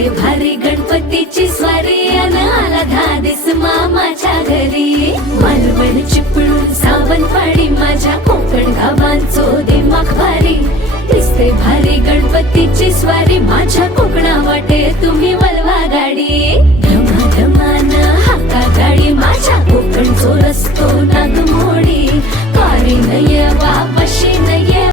दिसते भारी गणपतीची स्वारी अन आला धादिस मामाच्या घरी. मालवण चिपळूण सावंतवाडी माझ्या कोकण गावांचो दिमाग भारी. दिसते भारी गणपतीची स्वारी माझ्या